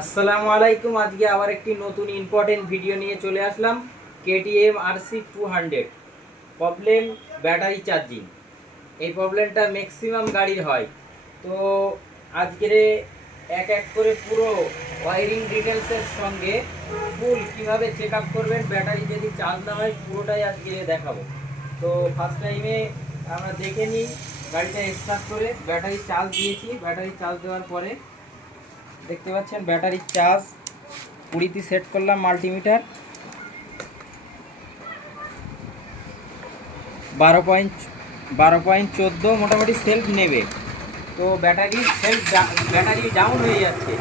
আসসালামু আলাইকুম। আজকে আবার একটি নতুন ইম্পর্টেন্ট ভিডিও নিয়ে চলে আসলাম। KTM RC 200 problem battery charging. এই প্রবলেমটা ম্যাক্সিমাম গাড়ির হয়। তো আজকের এক এক করে পুরো ওয়ারিং ডিটেলসের সঙ্গে ফুল কিভাবে চেক আপ করবেন, ব্যাটারি যদি চার্জ না হয় পুরোটাই আজকে দেখাবো। তো ফার্স্ট টাইমে আমরা দেখে নিই, গাড়িটা স্টার্ট করে ব্যাটারি চার্জ দিয়েছি। ব্যাটারি চার্জ দেওয়ার পরে দেখতে পাচ্ছেন ব্যাটারির চার্জ 20তে সেট করলাম। মাল্টিমিটার 12.14 মোটামুটি সেলফ নেবে। তো ব্যাটারি ডাউন হয়ে যাচ্ছে।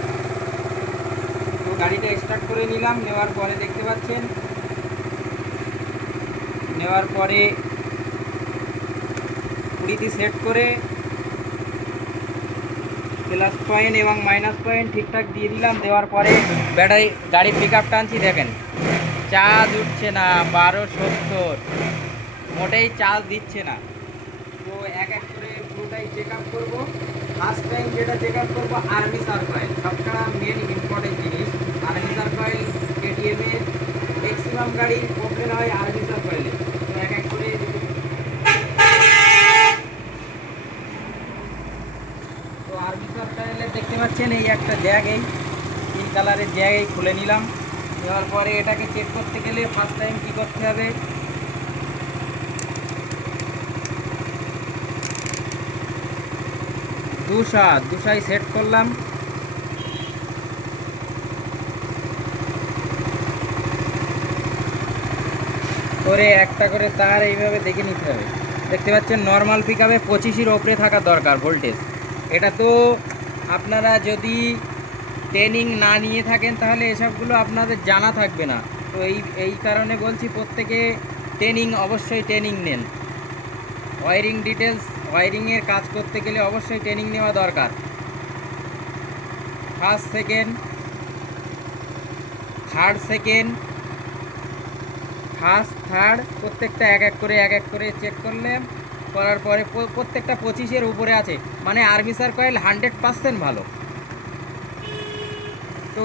তো গাড়িটা স্টার্ট করে নিলাম। নেওয়ার পরে দেখতে পাচ্ছেন, নেওয়ার পরে 20তে সেট করে প্লাস পয়েন্ট এবং মাইনাস পয়েন্ট ঠিকঠাক দিয়ে দিলাম। দেওয়ার পরে গাড়ির পিক আপ টানছি, দেখেন চার্জ উঠছে না। 1270 মোটেই চার্জ দিচ্ছে না। তো এক এক করে পুরোটাই চেক আপ করবো। ফার্স্ট টাইম যেটা চেক আপ করবো আর্মিসার কয়েল, সবটা মেন ইম্পর্টেন্ট জিনিস। আর্মিসার কয়েল কেটিএমের ম্যাক্সিমাম গাড়ির প্রবলেম হয় আর্মিসার কয়েলে। তো এক এক করে তো আর্মিসার কয়েলে দেখতে পাচ্ছেন এই একটা জ্যাক, এই তিন কালারের জ্যাক এই খুলে নিলাম। নেওয়ার পরে এটাকে চেক করতে গেলে ফার্স্ট টাইম কী করতে হবে, দুশাই সেট করলাম। করে একটা করে তার এইভাবে দেখে নিতে হবে। দেখতে পাচ্ছেন নর্মাল পিক আপে 25-এর ওপরে থাকা দরকার ভোল্টেজ। এটা তো আপনারা যদি ট্রেনিং না নিয়ে থাকেন তাহলে এসবগুলো আপনাদের জানা থাকবে না। তো এই কারণে বলছি, প্রত্যেকে অবশ্যই ট্রেনিং নেন। ওয়ারিং ডিটেলস, ওয়ারিংয়ের কাজ করতে গেলে অবশ্যই ট্রেনিং নেওয়া দরকার। ফার্স্ট সেকেন্ড, থার্ড প্রত্যেকটা এক এক করে চেক করলাম। করার পরে প্রত্যেকটা 25-এর উপরে আছে, মানে আর্মিসার কয়েল 100% ভালো। তো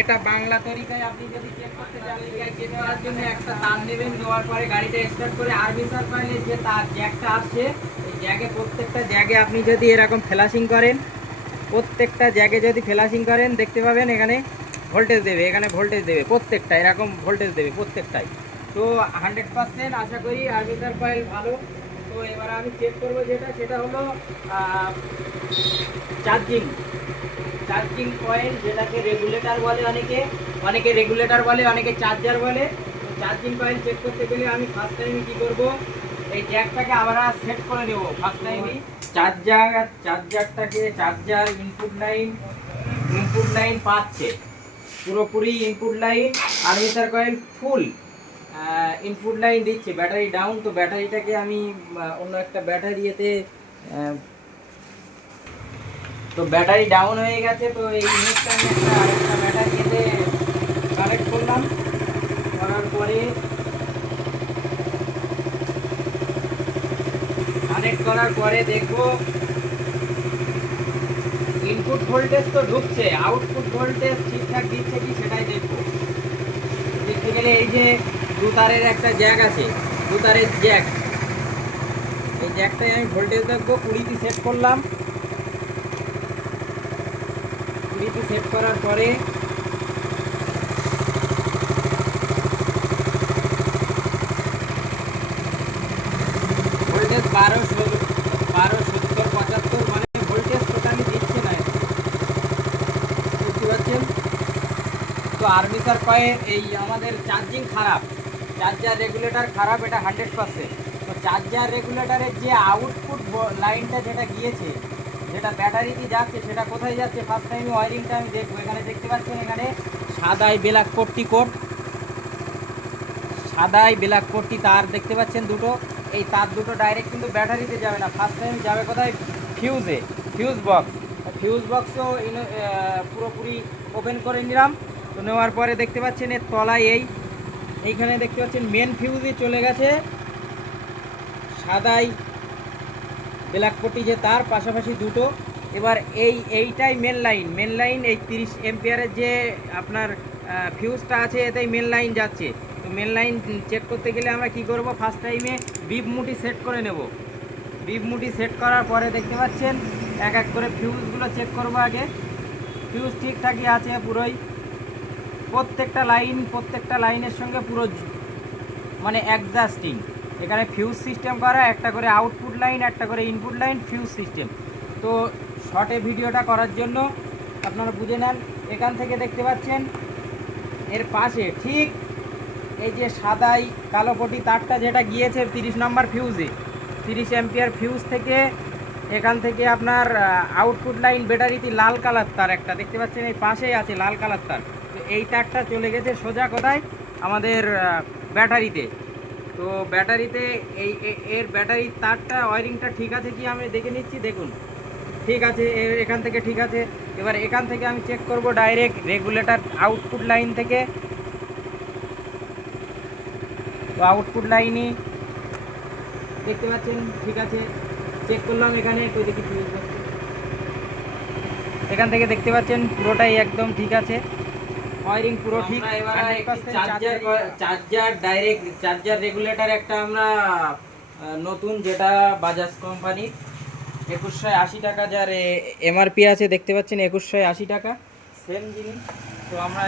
এটা বাংলা তরিকায় আপনি যদি চেক করতে চান, চেক করার জন্য একটা তার নেবেন। নেওয়ার পরে গাড়িটা স্টার্ট করে আর্মিসার কয়েলের যে তার জ্যাকটা আসছে, এই জ্যাকে প্রত্যেকটা জ্যাকে আপনি যদি এরকম ফ্ল্যাশিং করেন, প্রত্যেকটা জ্যাকে যদি ফ্ল্যাশিং করেন দেখতে পাবেন এখানে ভোল্টেজ দেবে, এখানে ভোল্টেজ দেবে, প্রত্যেকটা এরকম ভোল্টেজ দেবে প্রত্যেকটাই। তো 100% আশা করি আর্মিসার কয়েল ভালো। তো এবার আমি চেক করবো সেটা হলো চার্জিং পয়েন্ট, যেটাকে রেগুলেটর বলে, অনেকে রেগুলেটর বলে, অনেকে চার্জার বলে। তো চার্জিং পয়েন্ট চেক করতে গেলে আমি ফার্স্ট টাইমে কী করবো, এই জ্যাকটাকে আবার সেট করে নেবো। ফার্স্ট টাইমে চার্জার ইনপুট লাইন পাচ্ছে, পুরোপুরি ইনপুট লাইন। আর্মিসার কয়েল ফুল ইনপুট লাইন দিচ্ছে। ব্যাটারি ডাউন, তো ব্যাটারিটাকে আমি অন্য একটা ব্যাটারিতে, তো ব্যাটারি ডাউন হয়ে গেছে। তো এই জিনিসটা আমি আরেকটা ব্যাটারিতে কানেক্ট করলাম। করার পরে দেখবো ইনপুট ভোল্টেজ তো ঢুকছে, আউটপুট ভোল্টেজ ঠিকঠাক দিচ্ছে কি সেটাই দেখবো। দেখতে গেলে এই যে দু তারের একটা জ্যাক আছে, দু তারের জ্যাক, এই জ্যাকটাই আমি ভোল্টেজ দেখবো। 20তে সেট করলাম। 20তে সেট করার পরে ভোল্টেজ 1270-75, মানে ভোল্টেজ টোটালি দিচ্ছে না, বুঝতে পারছেন। তো আর্মিসার কয়েল এই আমাদের চার্জিং খারাপ, চার্জার রেগুলেটর খারাপ, এটা 100%। তো চার্জার রেগুলেটরের যে আউটপুট লাইনটা যেটা গিয়েছে, যেটা ব্যাটারিতে যাচ্ছে, সেটা কোথায় যাচ্ছে ফার্স্ট টাইম ওয়ারিংটা আমি দেখবো। এখানে দেখতে পাচ্ছেন, এখানে সাদাই ব্ল্যাক পট্টি তার দেখতে পাচ্ছেন দুটো। এই তার দুটো ডাইরেক্ট কিন্তু ব্যাটারিতে যাবে না, ফার্স্ট টাইম যাবে কোথায়, ফিউজ বক্সও পুরোপুরি ওপেন করে নিলাম। তো নেওয়ার পরে দেখতে পাচ্ছেন এর তলায় এইখানে দেখতে পাচ্ছেন মেন ফিউজে চলে গেছে সাদাই ব্ল্যাক পট্টি, যে তার পাশাপাশি দুটো এবার এইটাই মেন লাইন এই 30 এম্পিয়ারের যে আপনার ফিউজটা আছে এতেই মেন লাইন যাচ্ছে। তো মেন লাইন চেক করতে গেলে আমরা কি করব, ফার্স্ট টাইমে বিপ মুটি সেট করে নেব। বিপ মুটি সেট করার পরে দেখতে পাচ্ছেন এক এক করে ফিউজগুলো চেক করব। আগে ফিউজ ঠিকঠাকই আছে পুরোই, প্রত্যেকটা লাইনের সঙ্গে পুরো মানে অ্যাডজাস্টিং। এখানে ফিউজ সিস্টেম করা, একটা করে আউটপুট লাইন, একটা করে ইনপুট লাইন, ফিউজ সিস্টেম। তো শর্টে ভিডিওটা করার জন্য আপনারা বুঝে নেন। এখান থেকে দেখতে পাচ্ছেন এর পাশে ঠিক এই যে সাদাই কালো পটি তারটা যেটা গিয়েছে 30 নম্বর ফিউজে, 30 অ্যাম্পিয়ার ফিউজ থেকে এখান থেকে আপনার আউটপুট লাইন ব্যাটারিতে লাল কালার তার একটা দেখতে পাচ্ছেন, এই পাশেই আছে লাল কালার তার। তো এই তারটা চলে গেছে সোজা কোথায়, আমাদের ব্যাটারিতে। তো ব্যাটারিতে এর ব্যাটারির তারটা ওয়ারিংটা ঠিক আছে কি আমি দেখে নিচ্ছি। দেখুন ঠিক আছে, এখান থেকে ঠিক আছে। এবার এখান থেকে আমি চেক করব ডাইরেক্ট রেগুলেটর আউটপুট লাইন থেকে। তো আউটপুট লাইনই দেখতে পাচ্ছেন ঠিক আছে, চেক করলাম এখানে। তো দেখি এখান থেকে দেখতে পাচ্ছেন পুরোটাই একদম ঠিক আছে, ওয়ারিং পুরো ঠিক। চার্জার রেগুলেটর একটা আমরা নতুন, যেটা বাজাজ কোম্পানির 2180 টাকা, যার এমআরপি আছে দেখতে পাচ্ছেন 2180 টাকা, সেম জিনিস। তো আমরা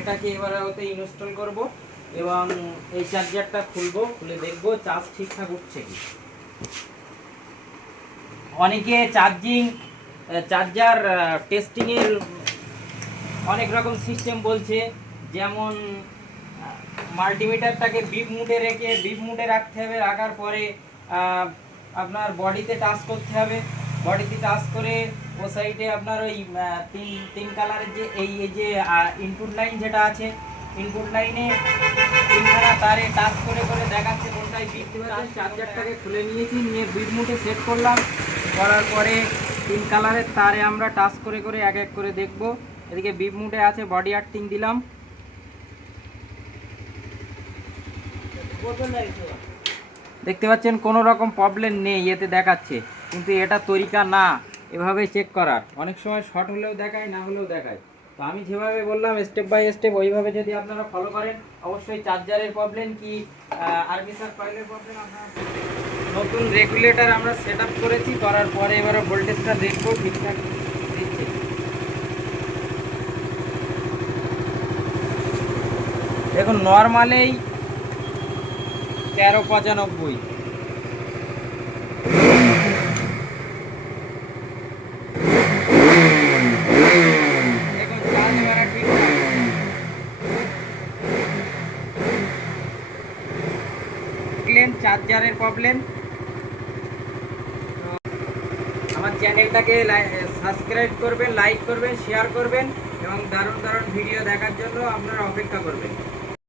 এটাকে এবার ওতে ইনস্টল করব এবং এই চার্জারটা খুলে দেখব চার্জ ঠিকঠাক উঠছে কি। অনেকে চার্জার টেস্টিংয়ের অনেক রকম সিস্টেম বলছে, যেমন মাল্টিমিটারটাকে বিপ মুডে রাখতে হবে, রাখার পরে আপনার বডিতে টাচ করতে হবে, বডিতে টাচ করে ও সাইডে আপনার ওই তিন কালারের যে এই যে ইনপুট লাইন যেটা আছে, ইনপুট লাইনে তিনখানা তারে টাচ করে দেখাচ্ছে কোনটাই বিপ দেবে। চার্জারটাকে খুলে নিয়েছি, নিয়ে বিপ মুডে সেট করলাম, করার পরে তিন কালারের তারে আমরা টাচ করে এক এক করে দেখব। এদিকে বিপ মুডে আছে, বডি আর্থিং দিলাম। দেখতে পাচ্ছেন কোনো রকম প্রবলেম নেই, এতে দেখাচ্ছে, কিন্তু এটা তরিকা না এভাবে চেক করার। অনেক সময় শর্ট হলেও দেখায়, না হলেও দেখায়। তো আমি যেভাবে বললাম স্টেপ বাই স্টেপ ওইভাবে যদি আপনারা ফলো করেন, অবশ্যই চার্জারের প্রবলেম কি আর্মিসার কয়েলের প্রবলেম। আপনারা নতুন রেগুলেটর আমরা সেট আপ করেছি, করার পরে এবারে ভোল্টেজটা দেখবো ঠিকঠাক দিচ্ছে। দেখুন নর্মালেই 1395, দেখুন চার্জ মারা ঠিক চার্জারের প্রবলেম। আমার চ্যানেলটাকে সাবস্ক্রাইব করবেন, লাইক করবেন, শেয়ার করবেন এবং দারুণ ভিডিও দেখার জন্য আপনারা অপেক্ষা করবেন।